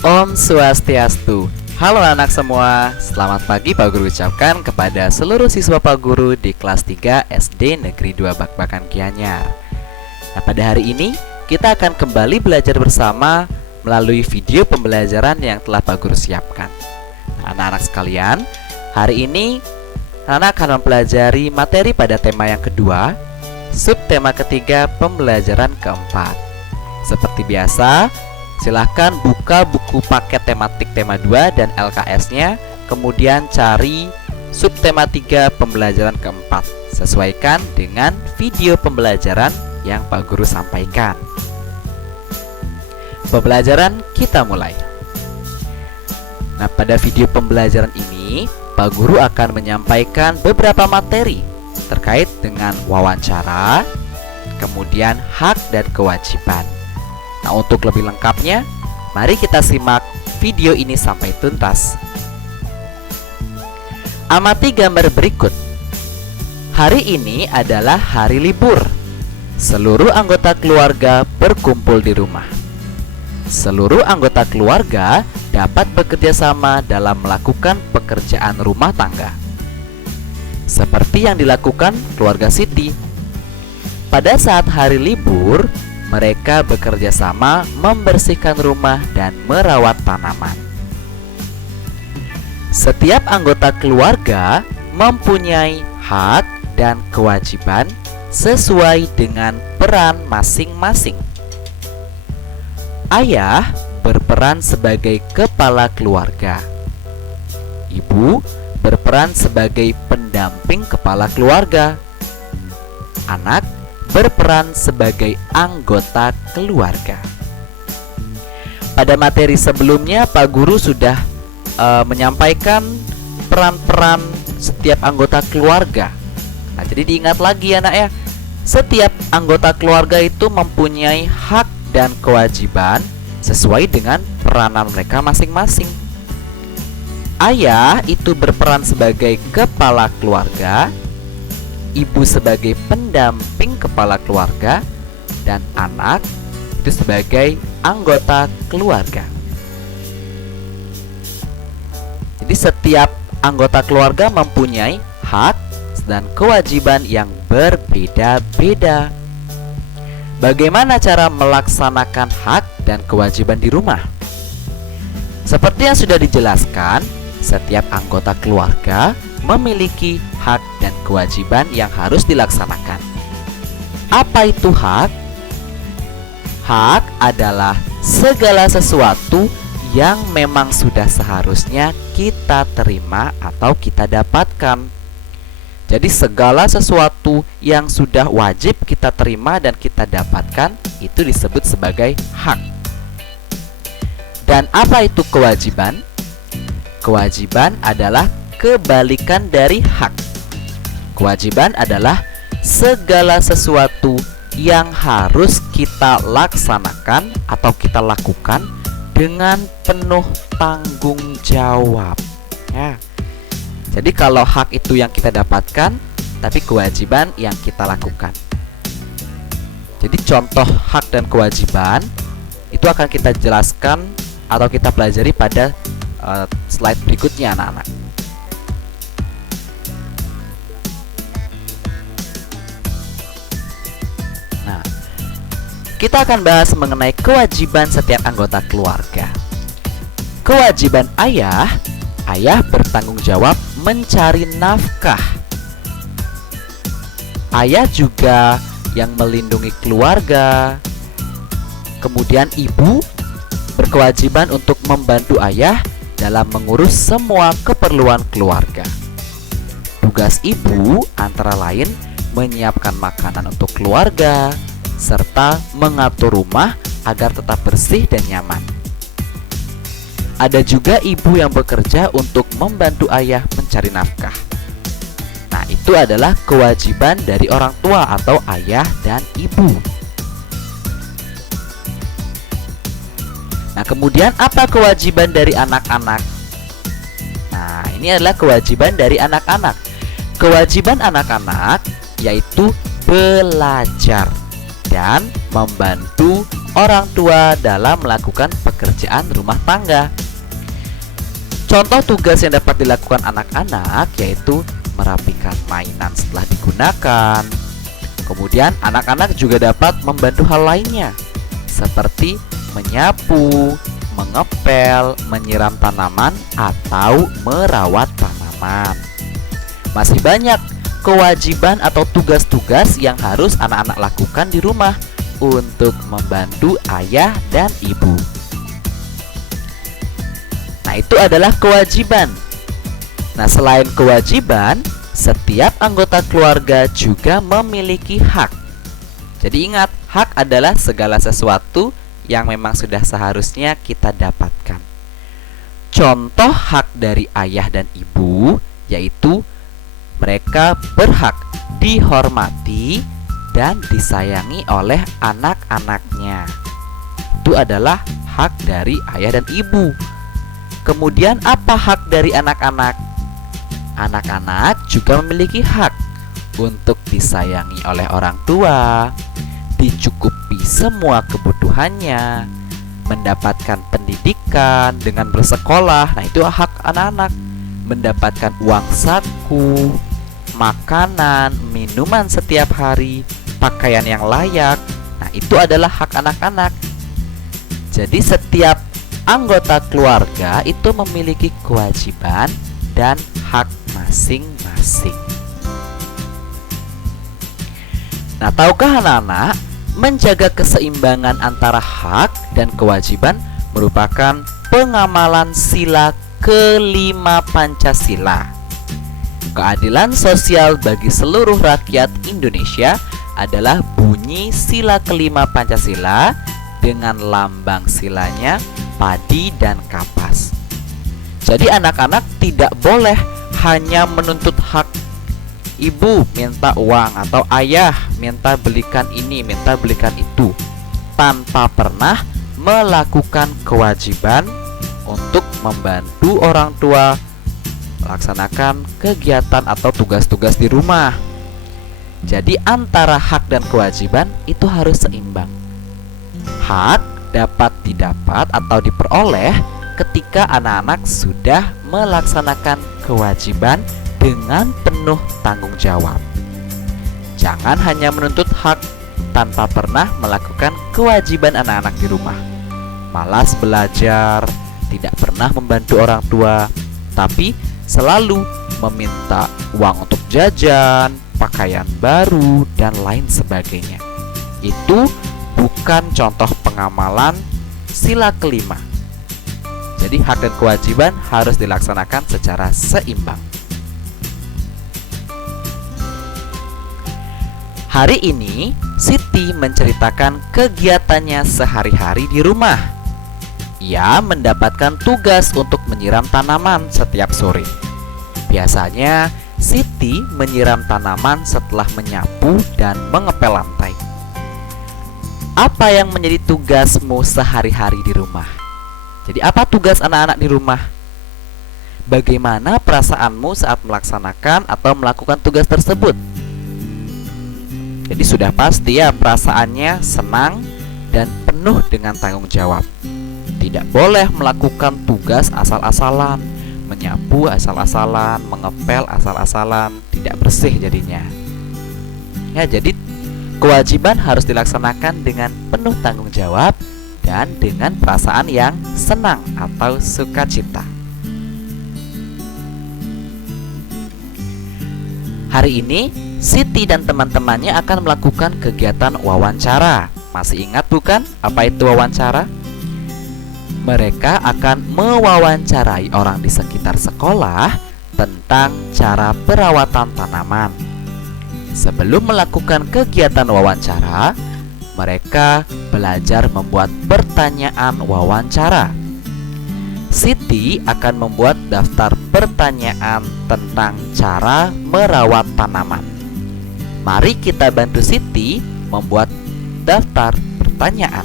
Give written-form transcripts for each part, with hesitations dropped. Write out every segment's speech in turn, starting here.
Om Swastiastu. Halo anak semua, selamat pagi Pak Guru ucapkan kepada seluruh siswa Pak Guru di kelas 3 SD Negeri 2 Bakbakan Gianyar. Nah, pada hari ini kita akan kembali belajar bersama melalui video pembelajaran yang telah Pak Guru siapkan. Nah, anak-anak sekalian, hari ini anak akan mempelajari materi pada tema yang kedua, subtema ketiga, pembelajaran keempat. Seperti biasa, silahkan buka buku paket tematik tema 2 dan LKS-nya, kemudian cari subtema 3 pembelajaran keempat. Sesuaikan dengan video pembelajaran yang Pak Guru sampaikan. Pembelajaran kita mulai. Nah, pada video pembelajaran ini, Pak Guru akan menyampaikan beberapa materi terkait dengan wawancara, kemudian hak dan kewajiban. Nah, untuk lebih lengkapnya, mari kita simak video ini sampai tuntas. Amati gambar berikut. Hari ini adalah hari libur. Seluruh anggota keluarga berkumpul di rumah. Seluruh anggota keluarga dapat bekerja sama dalam melakukan pekerjaan rumah tangga, seperti yang dilakukan keluarga Siti. Pada saat hari libur, mereka bekerja sama membersihkan rumah dan merawat tanaman. Setiap anggota keluarga mempunyai hak dan kewajiban sesuai dengan peran masing-masing. Ayah berperan sebagai kepala keluarga. Ibu berperan sebagai pendamping kepala keluarga. Anak berperan sebagai anggota keluarga. Pada materi sebelumnya, Pak Guru sudah menyampaikan peran-peran setiap anggota keluarga. Nah, jadi diingat lagi ya nak ya, setiap anggota keluarga itu mempunyai hak dan kewajiban sesuai dengan peranan mereka masing-masing. Ayah itu berperan sebagai kepala keluarga, ibu sebagai pendamping kepala keluarga, dan anak itu sebagai anggota keluarga. Jadi setiap anggota keluarga mempunyai hak dan kewajiban yang berbeda-beda. Bagaimana cara melaksanakan hak dan kewajiban di rumah? Seperti yang sudah dijelaskan, setiap anggota keluarga memiliki hak dan kewajiban yang harus dilaksanakan. Apa itu hak? Hak adalah segala sesuatu yang memang sudah seharusnya kita terima atau kita dapatkan. Jadi segala sesuatu yang sudah wajib kita terima dan kita dapatkan itu disebut sebagai hak. Dan apa itu kewajiban? Kewajiban adalah kebalikan dari hak. Kewajiban adalah segala sesuatu yang harus kita laksanakan atau kita lakukan dengan penuh tanggung jawab. Ya. Jadi kalau hak itu yang kita dapatkan, tapi kewajiban yang kita lakukan. Jadi contoh hak dan kewajiban itu akan kita jelaskan atau kita pelajari pada slide berikutnya anak-anak. Nah, kita akan bahas mengenai kewajiban setiap anggota keluarga. Kewajiban ayah bertanggung jawab mencari nafkah. Ayah juga yang melindungi keluarga. Kemudian ibu berkewajiban untuk membantu ayah dalam mengurus semua keperluan keluarga. Tugas ibu antara lain menyiapkan makanan untuk keluarga, serta mengatur rumah agar tetap bersih dan nyaman. Ada juga ibu yang bekerja untuk membantu ayah mencari nafkah. Nah, itu adalah kewajiban dari orang tua atau ayah dan ibu. Nah, kemudian apa kewajiban dari anak-anak? Nah, ini adalah kewajiban dari anak-anak. Kewajiban anak-anak yaitu belajar dan membantu orang tua dalam melakukan pekerjaan rumah tangga. Contoh tugas yang dapat dilakukan anak-anak yaitu merapikan mainan setelah digunakan. Kemudian anak-anak juga dapat membantu hal lainnya seperti menyapu, mengepel, menyiram tanaman, atau merawat tanaman. Masih banyak kewajiban atau tugas-tugas yang harus anak-anak lakukan di rumah untuk membantu ayah dan ibu. Nah, itu adalah kewajiban. Nah, selain kewajiban, setiap anggota keluarga juga memiliki hak. Jadi ingat, hak adalah segala sesuatu yang memang sudah seharusnya kita dapatkan. Contoh hak dari ayah dan ibu yaitu mereka berhak dihormati dan disayangi oleh anak-anaknya. Itu adalah hak dari ayah dan ibu. Kemudian apa hak dari anak-anak? Anak-anak juga memiliki hak untuk disayangi oleh orang tua, dicukupi semua kebutuhannya, mendapatkan pendidikan dengan bersekolah. Nah, itu hak anak-anak. Mendapatkan uang saku, makanan, minuman setiap hari, pakaian yang layak. Nah, itu adalah hak anak-anak. Jadi setiap anggota keluarga itu memiliki kewajiban dan hak masing-masing. Nah, tahukah anak-anak, menjaga keseimbangan antara hak dan kewajiban merupakan pengamalan sila kelima Pancasila. Keadilan sosial bagi seluruh rakyat Indonesia adalah bunyi sila kelima Pancasila dengan lambang silanya padi dan kapas. Jadi anak-anak tidak boleh hanya menuntut hak. Ibu minta uang atau ayah minta belikan ini, minta belikan itu, tanpa pernah melakukan kewajiban untuk membantu orang tua melaksanakan kegiatan atau tugas-tugas di rumah. Jadi antara hak dan kewajiban itu harus seimbang. Hak dapat didapat atau diperoleh ketika anak-anak sudah melaksanakan kewajiban dengan penuh tanggung jawab. Jangan hanya menuntut hak tanpa pernah melakukan kewajiban anak-anak di rumah. Malas belajar, tidak pernah membantu orang tua, tapi selalu meminta uang untuk jajan, pakaian baru, dan lain sebagainya. Itu bukan contoh pengamalan sila kelima. Jadi hak dan kewajiban harus dilaksanakan secara seimbang. Hari ini Siti menceritakan kegiatannya sehari-hari di rumah. Ia mendapatkan tugas untuk menyiram tanaman setiap sore. Biasanya Siti menyiram tanaman setelah menyapu dan mengepel lantai. Apa yang menjadi tugasmu sehari-hari di rumah? Jadi apa tugas anak-anak di rumah? Bagaimana perasaanmu saat melaksanakan atau melakukan tugas tersebut? Jadi sudah pasti ya perasaannya senang dan penuh dengan tanggung jawab. Tidak boleh melakukan tugas asal-asalan, menyapu asal-asalan, mengepel asal-asalan, tidak bersih jadinya. Ya, jadi kewajiban harus dilaksanakan dengan penuh tanggung jawab dan dengan perasaan yang senang atau sukacita. Hari ini Siti dan teman-temannya akan melakukan kegiatan wawancara. Masih ingat bukan apa itu wawancara? Mereka akan mewawancarai orang di sekitar sekolah tentang cara perawatan tanaman. Sebelum melakukan kegiatan wawancara, mereka belajar membuat pertanyaan wawancara. Siti akan membuat daftar pertanyaan tentang cara merawat tanaman. Mari kita bantu Siti membuat daftar pertanyaan.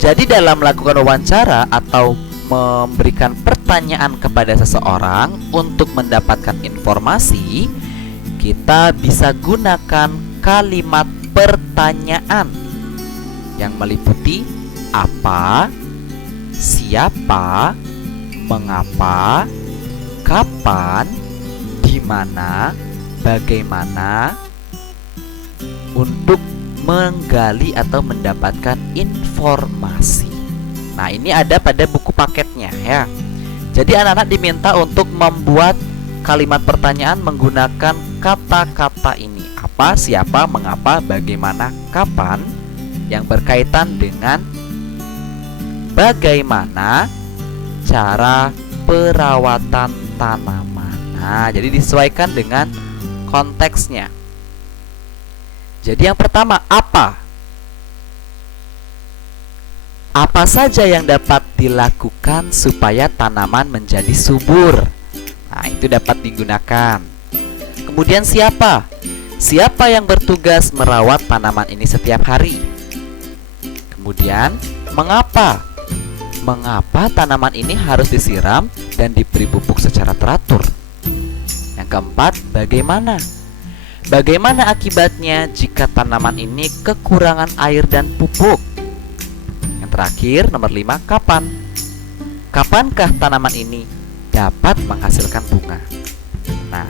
Jadi dalam melakukan wawancara atau memberikan pertanyaan kepada seseorang untuk mendapatkan informasi, kita bisa gunakan kalimat pertanyaan. yang meliputi apa, siapa, mengapa, kapan, di mana, bagaimana, untuk menggali atau mendapatkan informasi. Nah, ini ada pada buku paketnya ya. Jadi anak-anak diminta untuk membuat kalimat pertanyaan menggunakan kata-kata ini. Apa, siapa, mengapa, bagaimana, kapan, yang berkaitan dengan bagaimana cara perawatan tanaman. Nah, jadi disesuaikan dengan konteksnya. Jadi yang pertama, apa? Apa saja yang dapat dilakukan supaya tanaman menjadi subur? Nah, itu dapat digunakan. Kemudian siapa? Siapa yang bertugas merawat tanaman ini setiap hari? Kemudian, mengapa? Mengapa tanaman ini harus disiram dan diberi pupuk secara teratur? Yang keempat, bagaimana? Bagaimana akibatnya jika tanaman ini kekurangan air dan pupuk? Yang terakhir, nomor 5, kapan? Kapankah tanaman ini dapat menghasilkan bunga? Nah,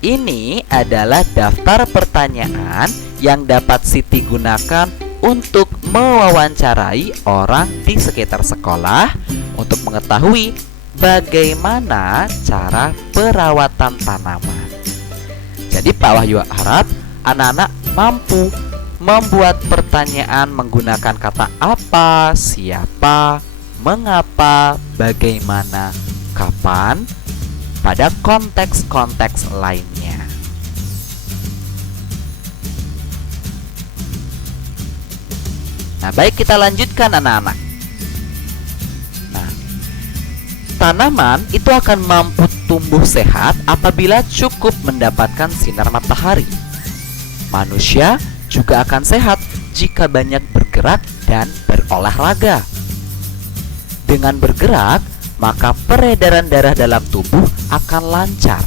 ini adalah daftar pertanyaan yang dapat Siti gunakan untuk mewawancarai orang di sekitar sekolah untuk mengetahui bagaimana cara perawatan tanaman. Jadi Pak Wahyu harap anak-anak mampu membuat pertanyaan menggunakan kata apa, siapa, mengapa, bagaimana, kapan pada konteks-konteks lainnya. Nah, baik, kita lanjutkan anak-anak. Nah, tanaman itu akan mampu tumbuh sehat apabila cukup mendapatkan sinar matahari. Manusia juga akan sehat jika banyak bergerak dan berolahraga. Dengan bergerak, maka peredaran darah dalam tubuh akan lancar.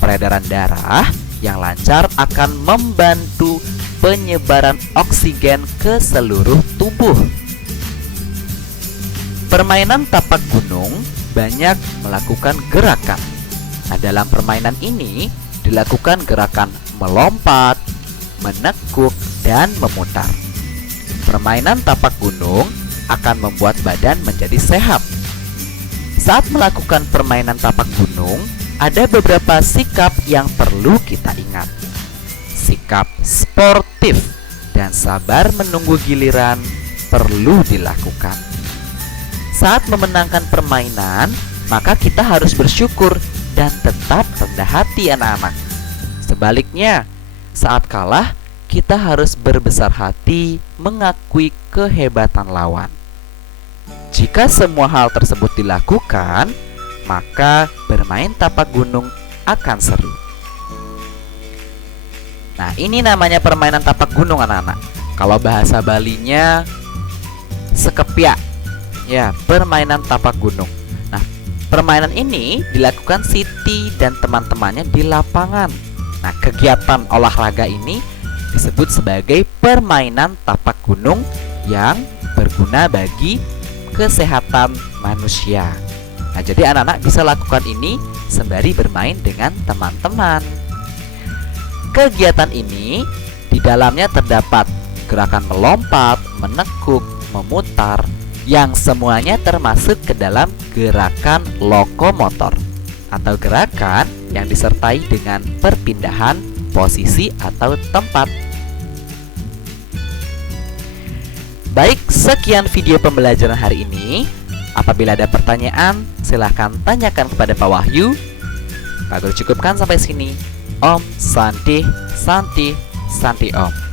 Peredaran darah yang lancar akan membantu penyebaran oksigen ke seluruh tubuh. Permainan tapak gunung banyak melakukan gerakan. Nah, dalam permainan ini dilakukan gerakan melompat, menekuk, dan memutar. Permainan tapak gunung akan membuat badan menjadi sehat. Saat melakukan permainan tapak gunung, ada beberapa sikap yang perlu kita ingat. Sikap sportif dan sabar menunggu giliran perlu dilakukan. Saat memenangkan permainan, maka kita harus bersyukur dan tetap rendah hati anak-anak. Sebaliknya, saat kalah, kita harus berbesar hati mengakui kehebatan lawan. Jika semua hal tersebut dilakukan, maka bermain tapak gunung akan seru. Nah, ini namanya permainan tapak gunung anak-anak. Kalau bahasa Balinya sekepia. Ya, permainan tapak gunung. Nah, permainan ini dilakukan Siti dan teman-temannya di lapangan. Nah, kegiatan olahraga ini disebut sebagai permainan tapak gunung yang berguna bagi kesehatan manusia. Nah, jadi anak-anak bisa lakukan ini sembari bermain dengan teman-teman. Kegiatan ini di dalamnya terdapat gerakan melompat, menekuk, memutar, yang semuanya termasuk ke dalam gerakan lokomotor atau gerakan yang disertai dengan perpindahan posisi atau tempat. Baik, sekian video pembelajaran hari ini. Apabila ada pertanyaan, silahkan tanyakan kepada Pak Wahyu. Pak Guru cukupkan sampai sini. Om Santi Santi Santi Om.